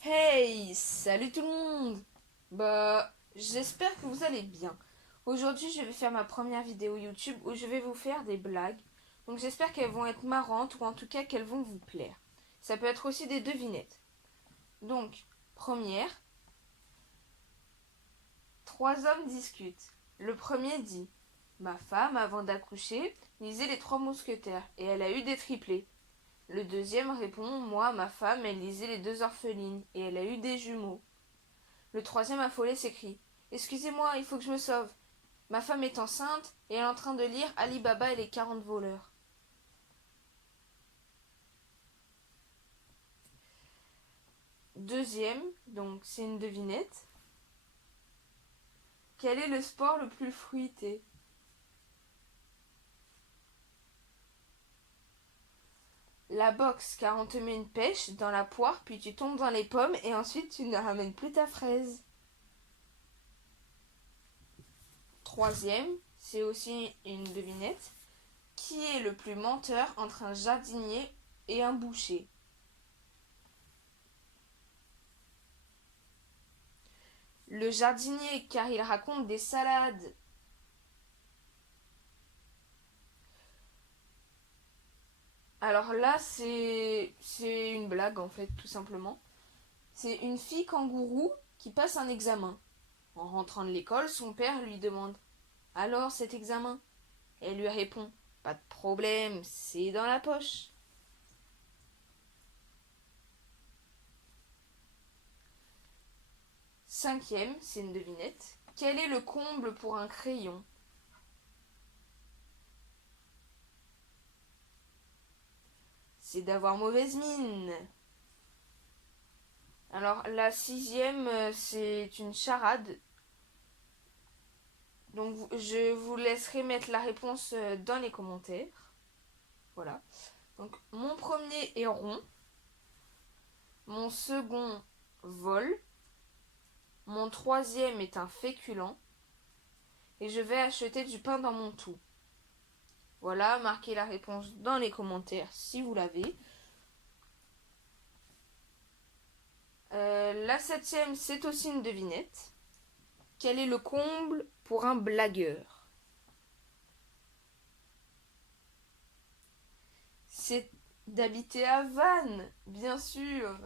Hey, salut tout le monde. J'espère que vous allez bien. Aujourd'hui, je vais faire ma première vidéo YouTube où je vais vous faire des blagues. Donc j'espère qu'elles vont être marrantes ou en tout cas qu'elles vont vous plaire. Ça peut être aussi des devinettes. Donc, première. 3 hommes discutent. Le premier dit: ma femme, avant d'accoucher, lisait les 3 mousquetaires et elle a eu des triplés. Le deuxième répond: moi, ma femme, elle lisait les 2 orphelines et elle a eu des jumeaux. Le troisième affolé s'écrie: excusez-moi, il faut que je me sauve. Ma femme est enceinte et elle est en train de lire Ali Baba et les 40 voleurs. Deuxième, donc c'est une devinette. Quel est le sport le plus fruité? La boxe, car on te met une pêche dans la poire, puis tu tombes dans les pommes et ensuite tu ne ramènes plus ta fraise. Troisième, c'est aussi une devinette. Qui est le plus menteur entre un jardinier et un boucher? Le jardinier, car il raconte des salades. Alors là, c'est une blague en fait, tout simplement. C'est une fille kangourou qui passe un examen. En rentrant de l'école, son père lui demande: alors cet examen? Elle lui répond: pas de problème, c'est dans la poche. Cinquième, c'est une devinette. Quel est le comble pour un crayon? C'est d'avoir mauvaise mine. Alors la sixième, c'est une charade. Donc je vous laisserai mettre la réponse dans les commentaires. Voilà. Donc mon premier est rond. Mon second vole. Mon troisième est un féculent. Et je vais acheter du pain dans mon tout. Voilà, marquez la réponse dans les commentaires si vous l'avez. La septième, c'est aussi une devinette. Quel est le comble pour un blagueur? C'est d'habiter à Vannes, bien sûr.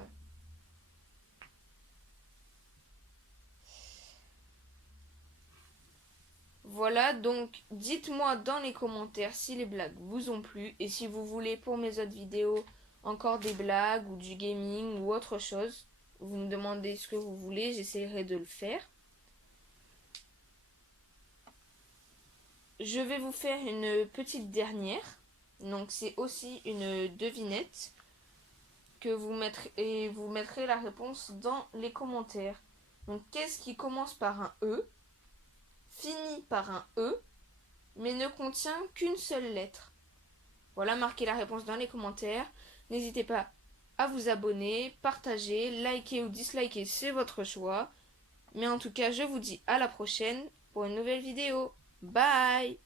Voilà, donc dites-moi dans les commentaires si les blagues vous ont plu et si vous voulez pour mes autres vidéos encore des blagues ou du gaming ou autre chose. Vous me demandez ce que vous voulez, j'essaierai de le faire. Je vais vous faire une petite dernière. Donc c'est aussi une devinette que vous mettrez, et vous mettrez la réponse dans les commentaires. Donc qu'est-ce qui commence par un E, finit par un E, mais ne contient qu'une seule lettre? Voilà, marquez la réponse dans les commentaires. N'hésitez pas à vous abonner, partager, liker ou disliker, c'est votre choix. Mais en tout cas, je vous dis à la prochaine pour une nouvelle vidéo. Bye!